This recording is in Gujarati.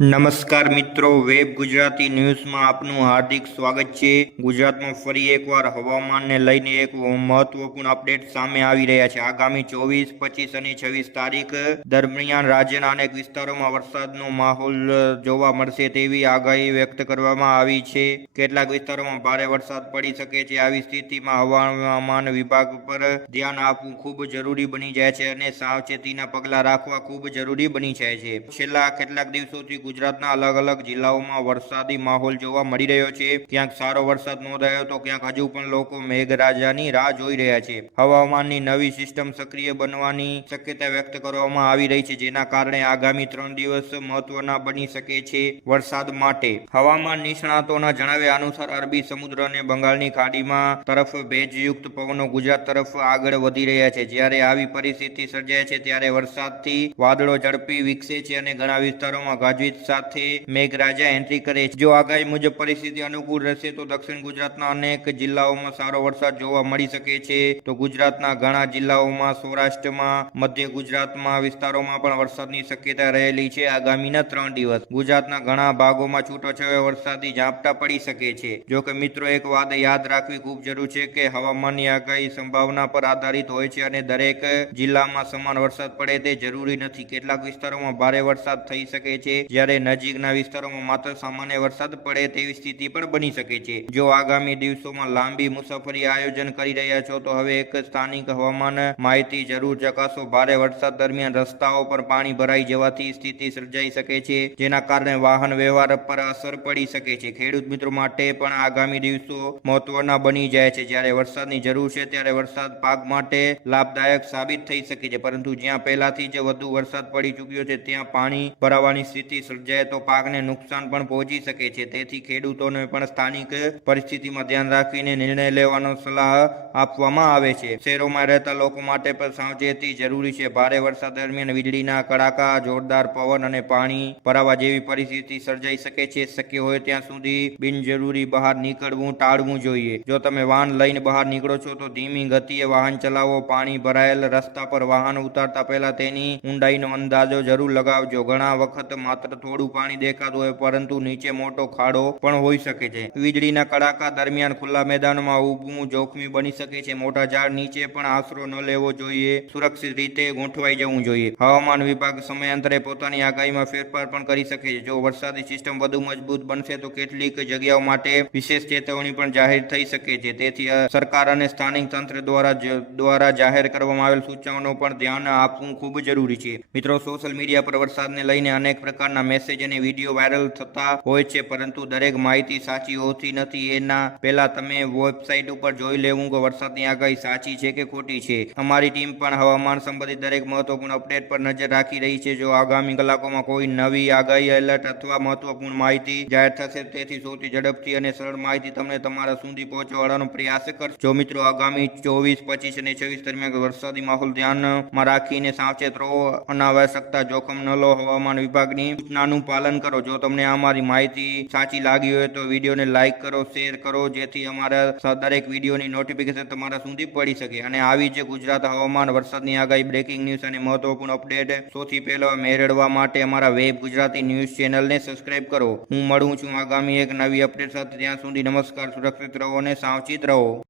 નમસ્કાર મિત્રો, વેબ ગુજરાતી ન્યૂઝમાં આપનું હાર્દિક સ્વાગત છે। ગુજરાતમાં ફરી એકવાર હવામાનને લઈને એક મહત્વપૂર્ણ અપડેટ સામે આવી રહ્યા છે। આગામી 24, 25 અને 26 તારીખ દરમિયાન રાજ્યના અનેક વિસ્તારોમાં વરસાદનો માહોલ જોવા મળશે તેવી આગાહી વ્યક્ત કરવામાં આવી છે। કેટલાક વિસ્તારોમાં ભારે વરસાદ પડી શકે છે। આવી સ્થિતિમાં હવામાન વિભાગ પર ધ્યાન આપવું ખૂબ જરૂરી બની જાય છે અને સાવચેતીના પગલાં રાખવા ખૂબ જરૂરી બની જાય છે। છેલ્લા કેટલાક દિવસોથી ગુજરાતના અલગ અલગ જિલ્લાઓમાં વરસાદી માહોલ જોવા મળી રહ્યો છે। ક્યાંક સારો વરસાદ નોંધાયો તો ક્યાંક હજુ પણ લોકો મેઘરાજાની રાહ જોઈ રહ્યા છે। હવામાનની નવી સિસ્ટમ સક્રિય બનવાની શક્યતા વ્યક્ત કરવામાં આવી રહી છે, જેના કારણે આગામી 3 દિવસ મહત્વના બની શકે છે વરસાદ માટે। હવામાન નિષ્ણાતોના જણાવ્યા અનુસાર અરબી સમુદ્ર અને બંગાળની ખાડીમાં તરફ ભેજયુક્ત પવનો ગુજરાત તરફ આગળ વધી રહ્યા છે। જ્યારે આવી પરિસ્થિતિ સર્જાય છે ત્યારે વરસાદથી વાદળો ઝડપી વિકસે છે અને ઘણા વિસ્તારોમાં ગાજવીજ સાથે મેઘરાજા એન્ટ્રી કરે છે। જો આગાહી મુજબ પરિસ્થિતિ અનુકૂળ રહેશે તો દક્ષિણ ગુજરાતના અનેક જિલ્લાઓમાં સારો વરસાદ જોવા મળી શકે છે, તો ગુજરાતના ઘણા જિલ્લાઓમાં, સૌરાષ્ટ્રમાં, મધ્ય ગુજરાતમાં વિસ્તારોમાં પણ વરસાદની શક્યતા રહેલી છે। આગામીના 3 દિવસ ગુજરાતના ઘણા ભાગોમાં છૂટોછવાયો વરસાદી ઝાપટા પડી શકે છે। જો કે મિત્રો, એક વાત યાદ રાખવી ખૂબ જરૂરી છે કે હવામાનની આગાહી સંભાવના પર આધારિત હોય છે અને દરેક જિલ્લામાં સમાન વરસાદ પડે તે જરૂરી નથી। કેટલાક વિસ્તારોમાં ભારે વરસાદ થઈ શકે છે, જ્યારે નજીકના વિસ્તારોમાં માત્ર સામાન્ય વરસાદ પડે તેવી સ્થિતિ પણ બની શકે છે। જો આગામી દિવસોમાં લાંબી મુસાફરી આયોજન કરી રહ્યા છો તો હવે એક સ્થાનિક હવામાન માહિતી જરૂર ચકાસો। ભારે વરસાદ દરમિયાન રસ્તાઓ પર પાણી ભરાઈ જવાથી સ્થિતિ સર્જાઈ શકે છે, જેના કારણે વાહન વ્યવહાર પર અસર પડી શકે છે। ખેડૂત મિત્રો માટે પણ આગામી દિવસો મહત્વના બની જાય છે। જ્યારે વરસાદની જરૂર છે ત્યારે વરસાદ પાક માટે લાભદાયક સાબિત થઈ શકે છે, પરંતુ જ્યાં પહેલાથી જ વધુ વરસાદ પડી ચૂક્યો છે ત્યાં પાણી ભરાવાની સ્થિતિ સર્જાય તો પાકને નુકસાન પણ પહોંચી શકે છે। તેથી ખેડૂતોને પણ સ્થાનિક પરિસ્થિતિમાં ધ્યાન રાખીને નિર્ણય લેવાનો સલાહ આપવામાં આવે છે। શહેરોમાં રહેતા લોકો માટે પણ સાવચેતી જરૂરી છે। ભારે વરસાદ દરમિયાન વીજળીના કડાકા, જોરદાર પવન અને પાણી ભરાવા જેવી પરિસ્થિતિ સર્જાઈ શકે છે। શક્ય હોય ત્યાં સુધી બિનજરૂરી બહાર નીકળવું ટાળવું જોઈએ। જો તમે વાહન લઈને બહાર નીકળો છો તો ધીમી ગતિએ વાહન ચલાવો। પાણી ભરાયેલ રસ્તા પર વાહન ઉતારતા પહેલા તેની ઊંડાઈનો અંદાજો જરૂર લગાવજો। ઘણા વખત માત્ર થોડું પાણી દેખાતું હોય પરંતુ નીચે મોટો ખાડો પણ હોઈ શકે છે। વીજળીના કડાકા દરમિયાન ખુલ્લા મેદાનમાં ઊભું જોખમી બની શકે છે। મોટા ઝાડ નીચે પણ આશરો ન લેવો જોઈએ। સુરક્ષિત રીતે ગોઠવાઈ જવું જોઈએ। હવામાન વિભાગ સમયાંતરે પોતાની આગાહીમાં ફેરફાર પણ કરી શકે છે। જો વરસાદી સિસ્ટમ વધુ મજબૂત બનશે તો કેટલીક જગ્યાઓ માટે વિશેષ ચેતવણી પણ જાહેર થઈ શકે છે। તેથી સરકાર અને સ્થાનિક તંત્ર દ્વારા જાહેર કરવામાં આવેલ સૂચનાઓનું પણ ધ્યાન આપવું ખૂબ જરૂરી છે। મિત્રો, સોશિયલ મીડિયા પર વરસાદને લઈને અનેક પ્રકારના મેસેજ અને વિડીયો વાયરલ થતા હોય છે, પરંતુ દરેક માહિતી સાચી હોતી નથી। એના પહેલા તમે વેબસાઇટ ઉપર જોઈ લેવું કે વરસાદની આગાહી સાચી છે કે ખોટી છે। અમારી ટીમ પણ હવામાન સંબંધિત દરેક મહત્વપૂર્ણ અપડેટ પર નજર રાખી રહી છે। જો આગામી કલાકોમાં કોઈ નવી આગાહી, એલર્ટ અથવા મહત્વપૂર્ણ માહિતી જાહેર થશે તેથી સૌથી ઝડપથી અને સરળ માહિતી તમને તમારા સુધી પહોંચાડવાનો પ્રયાસ કરશે। જો મિત્રો, આગામી 24, 25 અને 26 દરમિયાન વરસાદી માહોલ ધ્યાનમાં રાખીને સાવચેત રહો, અનાવશ્યકતા જોખમ ન લો, હવામાન વિભાગની સૂચનાનું પાલન કરો। જો તમને અમારી માહિતી સાચી લાગી હોય તો વિડીયોને લાઇક કરો, શેર કરો, જેથી અમારા દરેક વિડીયોની નોટિફિકેશન તમારા સુધી પડી શકે અને આવી જ ગુજરાત હવામાન, વરસાદની આગાહી, બ્રેકિંગ ન્યૂઝ અને મહત્વપૂર્ણ અપડેટ સૌથી પહેલા મેળવવા માટે અમારા વેબ ગુજરાતી ન્યૂઝ ચેનલને સબસ્ક્રાઇબ કરો। હું મળું છું આગામી એક નવી અપડેટ સાથે। ત્યાં સુધી નમસ્કાર, સુરક્ષિત રહો અને સાવચેત રહો।